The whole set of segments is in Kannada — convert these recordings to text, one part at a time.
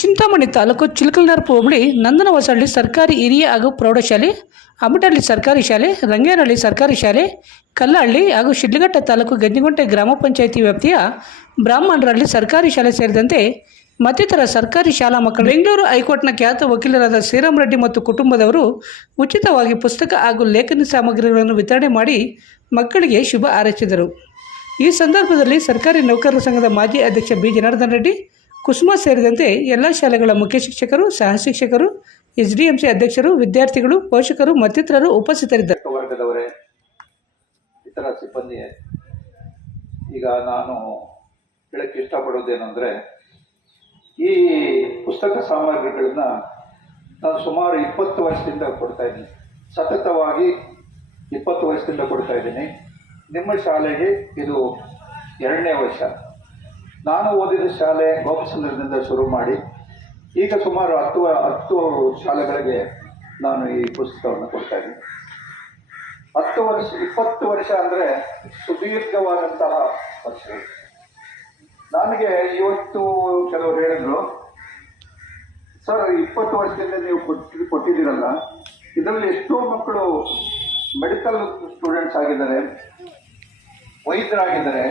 ಚಿಂತಾಮಣಿ ತಾಲೂಕು ಚಿಲಕಲ್ನರ್ಪು ಹೋಬಳಿ ನಂದನ ಹೊಸಹಳ್ಳಿ ಸರ್ಕಾರಿ ಹಿರಿಯ ಹಾಗೂ ಪ್ರೌಢಶಾಲೆ ಅಮಟಹಳ್ಳಿ ಸರ್ಕಾರಿ ಶಾಲೆ, ರಂಗೇನಹಳ್ಳಿ ಸರ್ಕಾರಿ ಶಾಲೆ, ಕಲ್ಲಹಳ್ಳಿ ಹಾಗೂ ಶಿಡ್ಲಘಟ್ಟ ತಾಲೂಕು ಗಂಜಿಗುಂಟೆ ಗ್ರಾಮ ಪಂಚಾಯಿತಿ ವ್ಯಾಪ್ತಿಯ ಬ್ರಾಹ್ಮಣರಹಳ್ಳಿ ಸರ್ಕಾರಿ ಶಾಲೆ ಸೇರಿದಂತೆ ಮತ್ತಿತರ ಸರ್ಕಾರಿ ಶಾಲಾ ಮಕ್ಕಳು. ಬೆಂಗಳೂರು ಹೈಕೋರ್ಟ್ನ ಖ್ಯಾತ ವಕೀಲರಾದ ಶ್ರೀರಾಮ್ ರೆಡ್ಡಿ ಮತ್ತು ಕುಟುಂಬದವರು ಉಚಿತವಾಗಿ ಪುಸ್ತಕ ಹಾಗೂ ಲೇಖನಿ ಸಾಮಗ್ರಿಗಳನ್ನು ವಿತರಣೆ ಮಾಡಿ ಮಕ್ಕಳಿಗೆ ಶುಭ ಹಾರೈಸಿದರು. ಈ ಸಂದರ್ಭದಲ್ಲಿ ಸರ್ಕಾರಿ ನೌಕರರ ಸಂಘದ ಮಾಜಿ ಅಧ್ಯಕ್ಷ ಬಿ ಜನಾರ್ದನ್ ರೆಡ್ಡಿ ಕುಸುಮ ಸೇರಿದಂತೆ ಎಲ್ಲ ಶಾಲೆಗಳ ಮುಖ್ಯ ಶಿಕ್ಷಕರು ಸಹ ಶಿಕ್ಷಕರು ಎಚ್ ಡಿ ಎಂಸಿ ಅಧ್ಯಕ್ಷರು, ವಿದ್ಯಾರ್ಥಿಗಳು, ಪೋಷಕರು, ಮತ್ತಿತರರು ಉಪಸ್ಥಿತರಿದ್ದರು. ವರ್ಗದವರೇ, ಇತರ ಸಿಬ್ಬಂದಿ, ಈಗ ನಾನು ಹೇಳಕ್ಕೆ ಇಷ್ಟಪಡೋದೇನೆಂದರೆ ಈ ಪುಸ್ತಕ ಸಾಮಗ್ರಿಗಳನ್ನ ನಾನು ಸುಮಾರು ಇಪ್ಪತ್ತು ವರ್ಷದಿಂದ ಕೊಡ್ತಾ ಇದ್ದೀನಿ. ಸತತವಾಗಿ ಇಪ್ಪತ್ತು ವರ್ಷದಿಂದ ಕೊಡ್ತಾ ಇದ್ದೀನಿ. ನಿಮ್ಮ ಶಾಲೆಗೆ ಇದು ಎರಡನೇ ವರ್ಷ. ನಾನು ಓದಿದ ಶಾಲೆ ಗೋಪಸಂದ್ರದಿಂದ ಶುರು ಮಾಡಿ ಈಗ ಸುಮಾರು ಹತ್ತು ಹತ್ತು ಶಾಲೆಗಳಿಗೆ ನಾನು ಈ ಪುಸ್ತಕವನ್ನು ಕೊಡ್ತಾ ಇದ್ದೀನಿ. ಹತ್ತು ವರ್ಷ, ಇಪ್ಪತ್ತು ವರ್ಷ ಅಂದರೆ ಸುದೀರ್ಘವಾದಂತಹ ವರ್ಷಗಳು ನನಗೆ ಇವತ್ತು ಕೆಲವರು ಹೇಳಿದ್ರು, ಸರ್, ಇಪ್ಪತ್ತು ವರ್ಷದಿಂದ ನೀವು ಕೊಟ್ಟು, ಕೊಟ್ಟಿದ್ದೀರಲ್ಲ, ಇದರಲ್ಲಿ ಎಷ್ಟೋ ಮಕ್ಕಳು ಮೆಡಿಕಲ್ ಸ್ಟೂಡೆಂಟ್ಸ್ ಆಗಿದ್ದಾರೆ, ವೈದ್ಯರಾಗಿದ್ದಾರೆ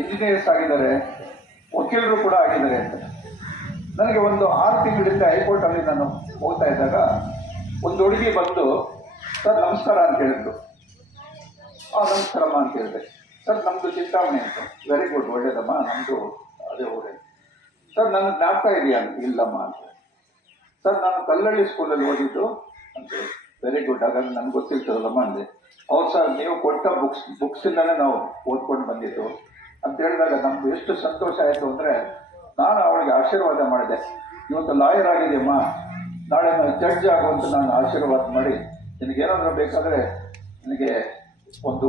ಇಂಜಿನಿಯರ್ಸ್ ಆಗಿದ್ದಾರೆ ವಕೀಲರು ಕೂಡ ಹಾಕಿದ್ದಾರೆ ಅಂತ. ನನಗೆ ಒಂದು ಆರು ತಿಂಗಳಿಂದ ಹೈಕೋರ್ಟಲ್ಲಿ ನಾನು ಹೋಗ್ತಾ ಇದ್ದಾಗ ಒಂದು ಹುಡುಗಿ ಬಂದು, ಸರ್, ನಮಸ್ಕಾರ ಅಂತ ಹೇಳಿದ್ರು. ಆ, ನಮಸ್ಕಾರಮ್ಮ ಅಂತ ಹೇಳಿದೆ. ಸರ್ ನಮ್ಮದು ಚಿಂತಾಮಣಿ ಅಂತ ವೆರಿ ಗುಡ್ ಒಳ್ಳೇದಮ್ಮ. ನಮ್ಮದು ಅದೇ ಊರೇ. ಸರ್, ನನಗೆ ಜ್ಞಾಪಕ ಇದೆಯಾ? ಅಂತ ಇಲ್ಲಮ್ಮ, ಅಂತ ಸರ್, ನಾನು ಕಲ್ಲಳ್ಳಿ ಸ್ಕೂಲಲ್ಲಿ ಓದಿದ್ದು. ಅಂತ ವೆರಿ ಗುಡ್ ಹಾಗಾದ್ರೆ ನನಗೆ ಗೊತ್ತಿರ್ತದಲ್ಲಮ್ಮ, ಅಂದೆ. ಅವ್ರು ಸರ್, ನೀವು ಕೊಟ್ಟ ಬುಕ್ಸ್ ಬುಕ್ಸಿಂದಲೇ ನಾವು ಓದ್ಕೊಂಡು ಬಂದಿದ್ದು. ಅಂತ ಹೇಳಿದಾಗ ನಮ್ಗೆ ಎಷ್ಟು ಸಂತೋಷ ಆಯಿತು ಅಂದರೆ ನಾನು ಅವಳಿಗೆ ಆಶೀರ್ವಾದ ಮಾಡಿದೆ. ಇವತ್ತು ಲಾಯರ್ ಆಗಿದೆಯಮ್ಮ ನಾಳೆ ನಾನು ಜಡ್ಜ್ ಆಗುವಂತ ನಾನು ಆಶೀರ್ವಾದ ಮಾಡಿ. ನಿನಗೇನಾದರೂ ಬೇಕಾದರೆ ನನಗೆ ಒಂದು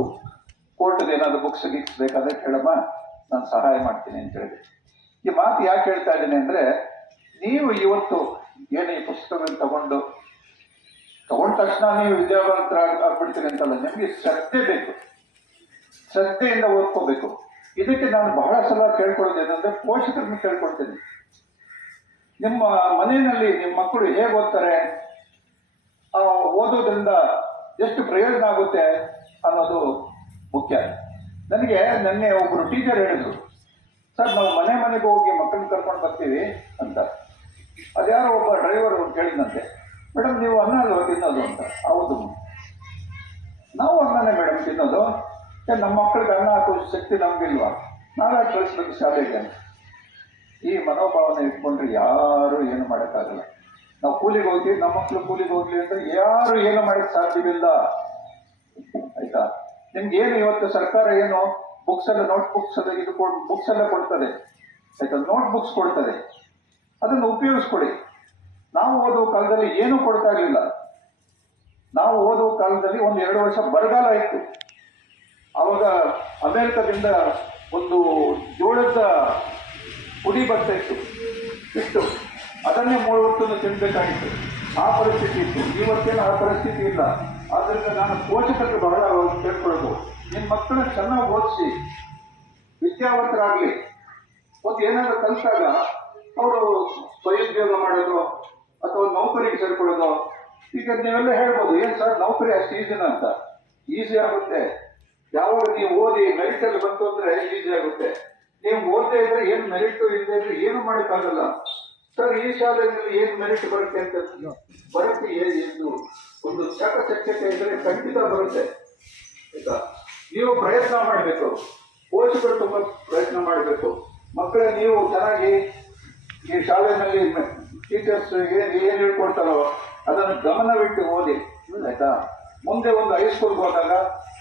ಕೋರ್ಟ್ಗೆ ಏನಾದರೂ ಬುಕ್ಸ್ ಗಿಕ್ಸ್ ಬೇಕಾದರೆ ಕೇಳಮ್ಮ. ನಾನು ಸಹಾಯ ಮಾಡ್ತೀನಿ ಅಂತ ಹೇಳಿದೆ. ಈ ಮಾತು ಯಾಕೆ ಹೇಳ್ತಾ ಇದ್ದೀನಿ ಅಂದರೆ, ನೀವು ಇವತ್ತು ಏನು ಈ ಪುಸ್ತಕವನ್ನು ತಗೊಂಡು ತಗೊಂಡ ತಕ್ಷಣ ನೀವು ವಿದ್ಯಾವಂತರ ಆಗ್ಬಿಡ್ತೀನಿ ಅಂತಲ್ಲ, ನಿಮಗೆ ಶ್ರದ್ಧೆ ಬೇಕು. ಶ್ರದ್ಧೆಯಿಂದ ಓದ್ಕೋಬೇಕು. ಇದಕ್ಕೆ ನಾನು ಬಹಳ ಸಲ ಕೇಳ್ಕೊಳ್ಳೋದು ಏನಂದ್ರೆ ಪೋಷಕರನ್ನು ಕೇಳ್ಕೊಳ್ತೀನಿ. ನಿಮ್ಮ ಮನೆಯಲ್ಲಿ ನಿಮ್ಮ ಮಕ್ಕಳು ಹೇಗೆ ಓದ್ತಾರೆ ಓದೋದ್ರಿಂದ ಎಷ್ಟು ಪ್ರಯೋಜನ ಆಗುತ್ತೆ ಅನ್ನೋದು ಮುಖ್ಯ. ನನಗೆ ನಿನ್ನೆ ಒಬ್ಬರು ಟೀಚರ್ ಹೇಳಿದ್ರು, ಸರ್, ನಾವು ಮನೆ ಮನೆಗೆ ಹೋಗಿ ಮಕ್ಕಳನ್ನ ಕರ್ಕೊಂಡು ಬರ್ತೀವಿ ಅಂತ. ಅದ್ಯಾರೋ ಒಬ್ಬ ಡ್ರೈವರ್ ಕೇಳಿದಂತೆ ಮೇಡಮ್ ನೀವು ಅನ್ನ ಅಲ್ವಾ ತಿನ್ನೋದು? ಅಂತ. ಹೌದು ನಾವು ಅನ್ನನೇ ಮೇಡಮ್ ತಿನ್ನೋದು. ನಮ್ಮ ಮಕ್ಕಳಿಗೆ ಅನ್ನ ಹಾಕೋ ಶಕ್ತಿ ನಮ್ಗಿಲ್ವಾ? ನಾವೇ ಕಳಿಸ್ಬೇಕು ಶಾಲೆಗೆ ಈ ಮನೋಭಾವನೆ ಇಟ್ಕೊಂಡ್ರೆ ಯಾರು ಏನು ಮಾಡೋಕ್ಕಾಗಲ್ಲ. ನಾವು ಕೂಲಿಗೆ ಹೋಗ್ತೀವಿ ನಮ್ಮ ಮಕ್ಕಳು ಕೂಲಿಗೆ ಹೋಗ್ಲಿ ಅಂದ್ರೆ ಯಾರು ಏನು ಮಾಡಕ್ಕೆ ಸಾಧ್ಯವಿಲ್ಲ. ಆಯ್ತಾ? ನಿಮ್ಗೆ ಏನು ಇವತ್ತು ಸರ್ಕಾರ ಏನು ಬುಕ್ಸ್ ಎಲ್ಲ ನೋಟ್ ಬುಕ್ಸ್ ಎಲ್ಲ ಇದು ಬುಕ್ಸ್ ಎಲ್ಲ ಕೊಡ್ತದೆ? ಆಯ್ತಾ? ನೋಟ್ ಬುಕ್ಸ್ ಕೊಡ್ತದೆ. ಅದನ್ನು ಉಪಯೋಗಿಸ್ಕೊಡಿ. ನಾವು ಓದುವ ಕಾಲದಲ್ಲಿ ಏನು ಕೊಡ್ತಾ ಇರಲಿಲ್ಲ. ನಾವು ಓದುವ ಕಾಲದಲ್ಲಿ ಒಂದು ಎರಡು ವರ್ಷ ಬರಗಾಲ ಇತ್ತು. ಅಮೆರಿಕದಿಂದ ಒಂದು ಜೋಳದ ಪುಡಿ ಬರ್ತಾ ಇತ್ತು. ಇತ್ತು. ಅದನ್ನೇ ಮೂರು ಹೊತ್ತನ್ನು ತಿನ್ನಬೇಕಾಗಿತ್ತು ಆ ಪರಿಸ್ಥಿತಿ ಇತ್ತು. ಇವತ್ತೇನು ಆ ಪರಿಸ್ಥಿತಿ ಇಲ್ಲ. ಆದ್ದರಿಂದ ನಾನು ಪೋಷಕರಿಗೆ ಬಹಳ ಕೇಳ್ಕೊಳ್ಳೋದು. ನಿಮ್ಮ ಮಕ್ಕಳನ್ನ ಚೆನ್ನಾಗಿ ಓದಿಸಿ. ವಿದ್ಯಾವಂತರಾಗಲಿ. ಒಂದು ಏನಾದರೂ ಕಲಿತಾಗ ಅವರು ಸ್ವಯೋದ್ಯೋಗ ಮಾಡೋದು ಅಥವಾ ನೌಕರಿಗೆ ಸೇರ್ಕೊಳ್ಳೋದು. ಈಗ ನೀವೆಲ್ಲ ಹೇಳ್ಬೋದು, ಏನ್ ಸರ್, ನೌಕರಿ ಅಷ್ಟು ಈಸಿನ? ಅಂತ. ಈಸಿ ಆಗುತ್ತೆ. ಯಾವಾಗ ನೀವು ಓದಿ ಮೆರಿಟ್ ಅಲ್ಲಿ ಬಂತು ಅಂದ್ರೆ ಈಸಿ ಆಗುತ್ತೆ. ನೀವು ಓದ್ತಾ ಇದ್ರೆ ಏನ್ ಮೆರಿಟ್ ಇಲ್ಲದೆ ಇದ್ರೆ ಏನು ಮಾಡೋಕ್ಕಾಗಲ್ಲ. ಸರ್, ಈ ಶಾಲೆಯಲ್ಲಿ ಏನ್ ಮೆರಿಟ್ ಬರುತ್ತೆ ಅಂತ ಬರುತ್ತೆ ಏನು ಒಂದು ಚಾಕಚಕ್ಯತೆ ಇದ್ರೆ ಖಂಡಿತ ಬರುತ್ತೆ. ಆಯ್ತಾ? ನೀವು ಪ್ರಯತ್ನ ಮಾಡಬೇಕು. ಪೋಷಕರು ತುಂಬಾ ಪ್ರಯತ್ನ ಮಾಡಬೇಕು. ಮಕ್ಕಳ, ನೀವು ಚೆನ್ನಾಗಿ ಈ ಶಾಲೆಯಲ್ಲಿ ಟೀಚರ್ಸ್ ಏನ್ ಏನ್ ಹೇಳ್ಕೊಡ್ತಾರೋ ಅದನ್ನು ಗಮನವಿಟ್ಟು ಓದಿ. ಆಯ್ತಾ? ಮುಂದೆ ಒಂದು ಹೈಸ್ಕೂಲ್ಗೆ ಹೋದಾಗ